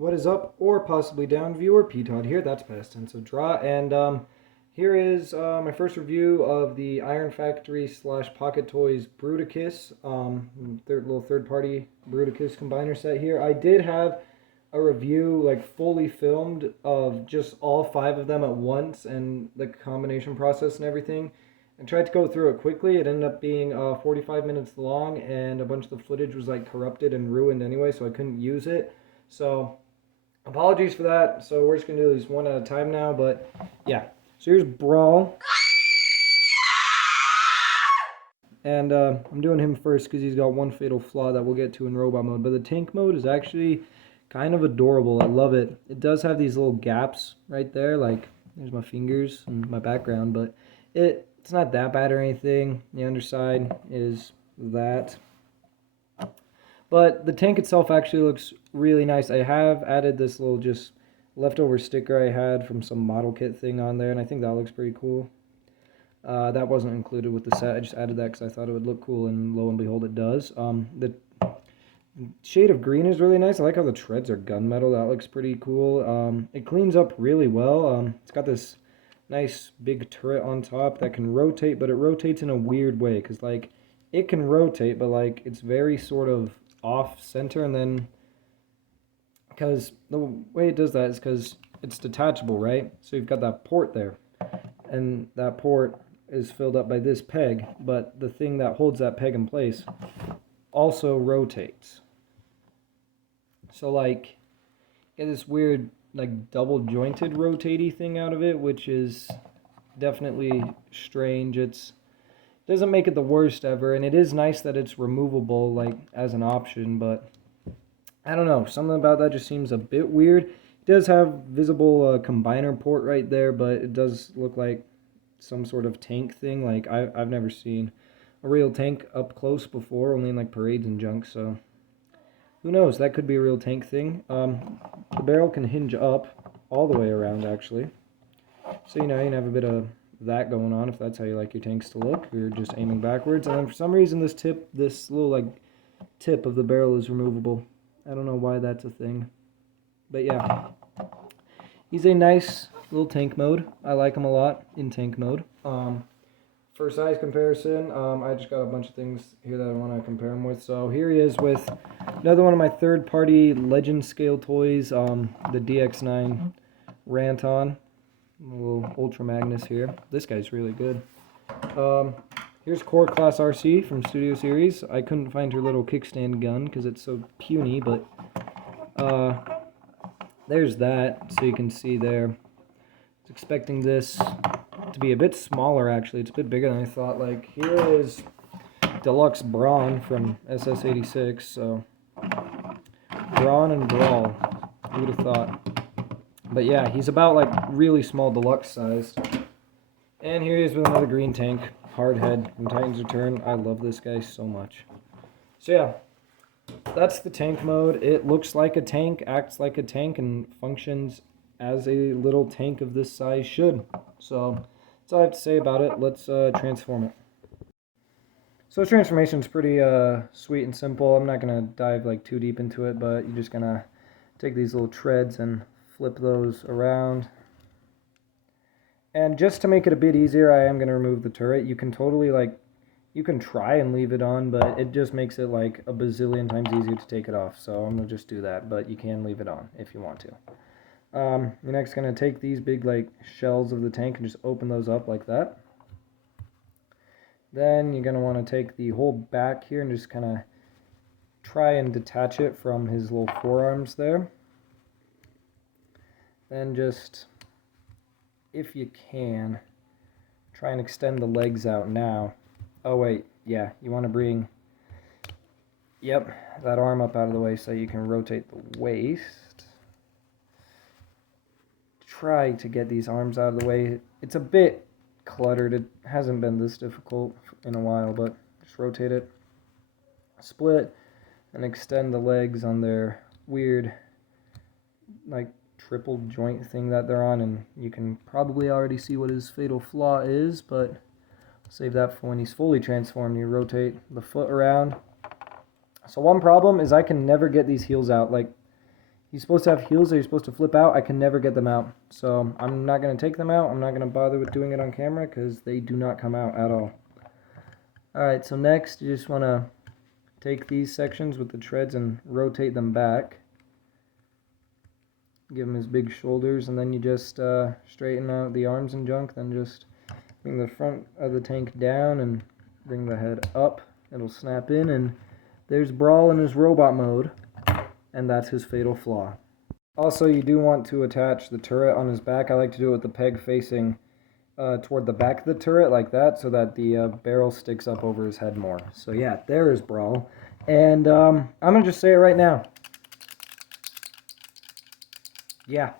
What is up, or possibly down, viewer? P-Todd here, that's past tense of draw, and here is my first review of the Iron Factory / Pocket Toys Bruticus, little third-party Bruticus combiner set here. I did have a review, like, fully filmed of just all 5 of them at once, and the combination process and everything. I tried to go through it quickly. It ended up being 45 minutes long, and a bunch of the footage was, like, corrupted and ruined anyway, so I couldn't use it. So apologies for that. So we're just going to do these one at a time now. But yeah. So here's Brawl. And I'm doing him first because he's got one fatal flaw that we'll get to in robot mode. But the tank mode is actually kind of adorable. I love it. It does have these little gaps right there. Like, there's my fingers and my background. But it's not that bad or anything. The underside is that. But the tank itself actually looks really nice. I have added this little just leftover sticker I had from some model kit thing on there, and I think that looks pretty cool. That wasn't included with the set. I just added that because I thought it would look cool, and lo and behold, it does. The shade of green is really nice. I like how the treads are gunmetal. That looks pretty cool. It cleans up really well. It's got this nice big turret on top that can rotate, but it rotates in a weird way because, like, it can rotate, but, like, it's very sort of off center, and then because the way it does that is because it's detachable, right? So you've got that port there, and that port is filled up by this peg, but the thing that holds that peg in place also rotates. So, like, get this weird, like, double jointed rotatey thing out of it, which is definitely strange. It doesn't make it the worst ever, and it is nice that it's removable, like, as an option, but I don't know, something about that just seems a bit weird. It does have visible combiner port right there, but it does look like some sort of tank thing. Like, I've never seen a real tank up close before, only in, like, parades and junk, so who knows, that could be a real tank thing. The barrel can hinge up all the way around, actually, so, you know, you can have a bit of that going on if that's how you like your tanks to look. You're just aiming backwards, and then for some reason this little, like, tip of the barrel is removable. I don't know why that's a thing, but yeah, he's a nice little tank mode. I like him a lot in tank mode. For size comparison, I just got a bunch of things here that I want to compare him with. So here he is with another one of my third-party Legend scale toys, the DX9 Ranton. A little Ultra Magnus here. This guy's really good. Here's Core Class RC from Studio Series. I couldn't find her little kickstand gun because it's so puny, but there's that, so you can see there. I was expecting this to be a bit smaller, actually. It's a bit bigger than I thought. Like, here is Deluxe Brawn from SS86, so Brawn and Brawl. Who would have thought? But yeah, he's about, like, really small deluxe size. And here he is with another green tank, Hardhead from Titan's Return. I love this guy so much. So yeah, that's the tank mode. It looks like a tank, acts like a tank, and functions as a little tank of this size should. So that's all I have to say about it. Let's transform it. So transformation is pretty sweet and simple. I'm not going to dive, like, too deep into it, but you're just going to take these little treads and flip those around. And just to make it a bit easier, I am going to remove the turret. You can totally, like, you can try and leave it on, but it just makes it, like, a bazillion times easier to take it off. So I'm going to just do that, but you can leave it on if you want to. You're next going to take these big, like, shells of the tank and just open those up like that. Then you're going to want to take the whole back here and just kind of try and detach it from his little forearms there. Then just, if you can, try and extend the legs out now. Oh wait, yeah, you want to bring, yep, that arm up out of the way so you can rotate the waist. Try to get these arms out of the way. It's a bit cluttered. It hasn't been this difficult in a while, but just rotate it, split, and extend the legs on their weird, like, triple joint thing that they're on, and you can probably already see what his fatal flaw is, but save that for when he's fully transformed. You rotate the foot around. So one problem is I can never get these heels out. Like, He's supposed to have heels that he's supposed to flip out. I can never get them out. So I'm not going to take them out. I'm not going to bother with doing it on camera because they do not come out at all. Alright, so next you just want to take these sections with the treads and rotate them back. Give him his big shoulders, and then you just straighten out the arms and junk. Then just bring the front of the tank down and bring the head up. It'll snap in, and there's Brawl in his robot mode, and that's his fatal flaw. Also, you do want to attach the turret on his back. I like to do it with the peg facing toward the back of the turret like that, so that the barrel sticks up over his head more. So yeah, there is Brawl. And I'm going to just say it right now. Yeah,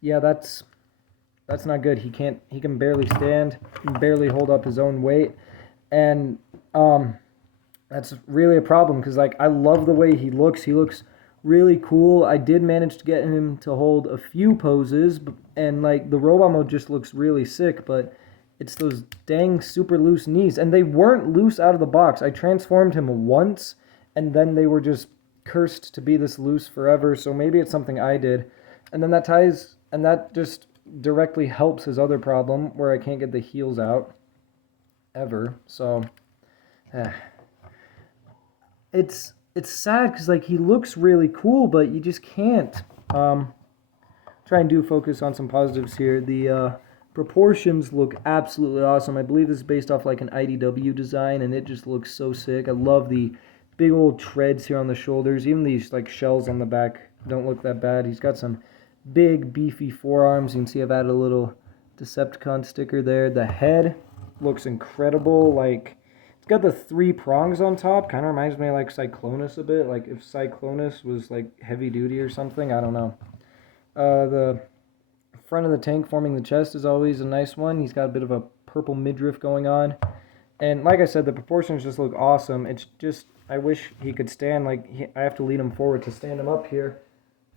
that's not good. He can barely stand, can barely hold up his own weight, and that's really a problem because like I love the way he looks. He looks really cool. I did manage to get him to hold a few poses, and like the robot mode just looks really sick, but it's those dang super loose knees, and they weren't loose out of the box. I transformed him once, and then they were just cursed to be this loose forever, so maybe it's something I did. And then that just directly helps his other problem where I can't get the heels out ever. So it's sad because like he looks really cool, but you just can't. Try and do focus on some positives here. The proportions look absolutely awesome. I believe this is based off like an IDW design, and it just looks so sick. I love the big old treads here on the shoulders. Even these like shells on the back don't look that bad. He's got some big beefy forearms. You can see I've added a little Decepticon sticker there. The head looks incredible. Like it's got the 3 prongs on top. Kind of reminds me of like Cyclonus a bit. Like if Cyclonus was like heavy duty or something. I don't know. The front of the tank forming the chest is always a nice one. He's got a bit of a purple midriff going on. And like I said, the proportions just look awesome. It's just, I wish he could stand. Like, I have to lead him forward to stand him up here.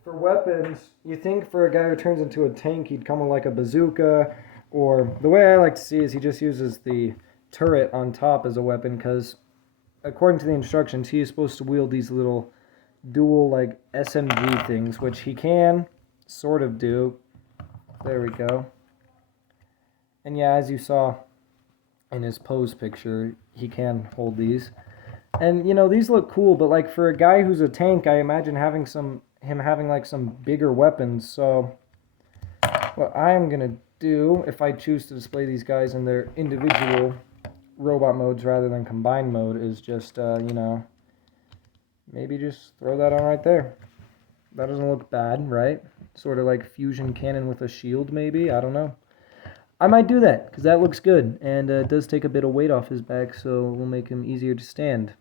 For weapons, you think for a guy who turns into a tank, he'd come with like a bazooka. Or the way I like to see is he just uses the turret on top as a weapon. Because according to the instructions, he is supposed to wield these little dual like SMG things. Which he can sort of do. There we go. And yeah, as you saw in his pose picture, he can hold these. And, you know, these look cool, but, like, for a guy who's a tank, I imagine him having, like, some bigger weapons. So, what I am going to do, if I choose to display these guys in their individual robot modes rather than combined mode, is just, you know, maybe just throw that on right there. That doesn't look bad, right? Sort of like fusion cannon with a shield, maybe? I don't know. I might do that, because that looks good, and it does take a bit of weight off his back, so it will make him easier to stand.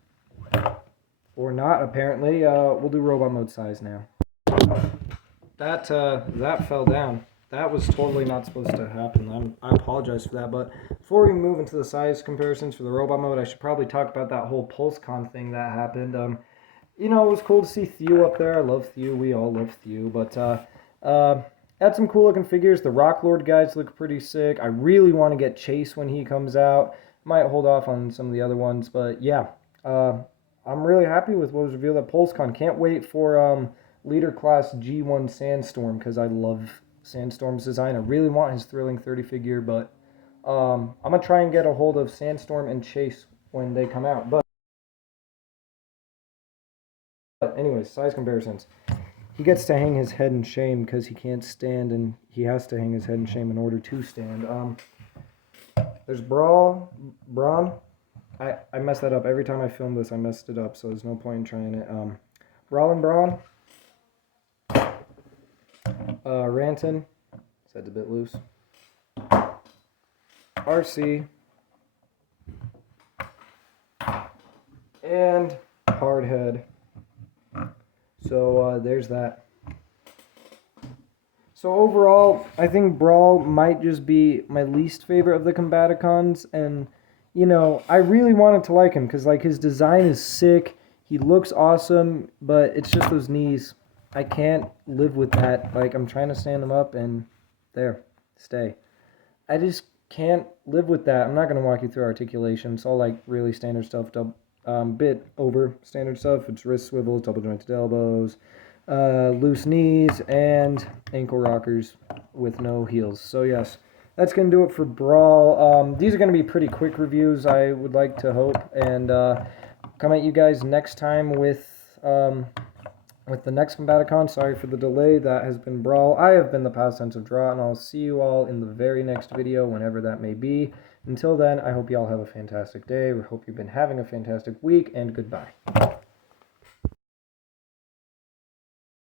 Or not, apparently. We'll do robot mode size now. That fell down. That was totally not supposed to happen. I apologize for that, but before we move into the size comparisons for the robot mode, I should probably talk about that whole PulseCon thing that happened. You know, it was cool to see Thew up there. I love Thew. We all love Thew, but had some cool looking figures. The Rock Lord guys look pretty sick. I really want to get Chase when he comes out. Might hold off on some of the other ones, but yeah. I'm really happy with what was revealed at PulseCon. Can't wait for Leader Class G1 Sandstorm, because I love Sandstorm's design. I really want his Thrilling 30 figure, but I'm going to try and get a hold of Sandstorm and Chase when they come out. But anyways, size comparisons. He gets to hang his head in shame because he can't stand, and he has to hang his head in shame in order to stand. There's Brawl. I messed that up. Every time I film this, I messed it up, so there's no point in trying it. Brawl and Brawn. Ranton. That's a bit loose. RC. And Hardhead. So there's that. So overall, I think Brawl might just be my least favorite of the Combaticons, and you know, I really wanted to like him because like his design is sick, he looks awesome, but it's just those knees. I can't live with that. Like, I'm trying to stand him up and there, stay. I just can't live with that. I'm not going to walk you through articulation. It's all like really standard stuff, bit over standard stuff. It's wrist swivels, double jointed elbows, loose knees, and ankle rockers with no heels. So yes, that's going to do it for Brawl. These are going to be pretty quick reviews, I would like to hope, and come at you guys next time with the next Combaticon. Sorry for the delay. That has been Brawl. I have been the past tense of Draw, and I'll see you all in the very next video, whenever that may be. Until then, I hope you all have a fantastic day. We hope you've been having a fantastic week, and goodbye.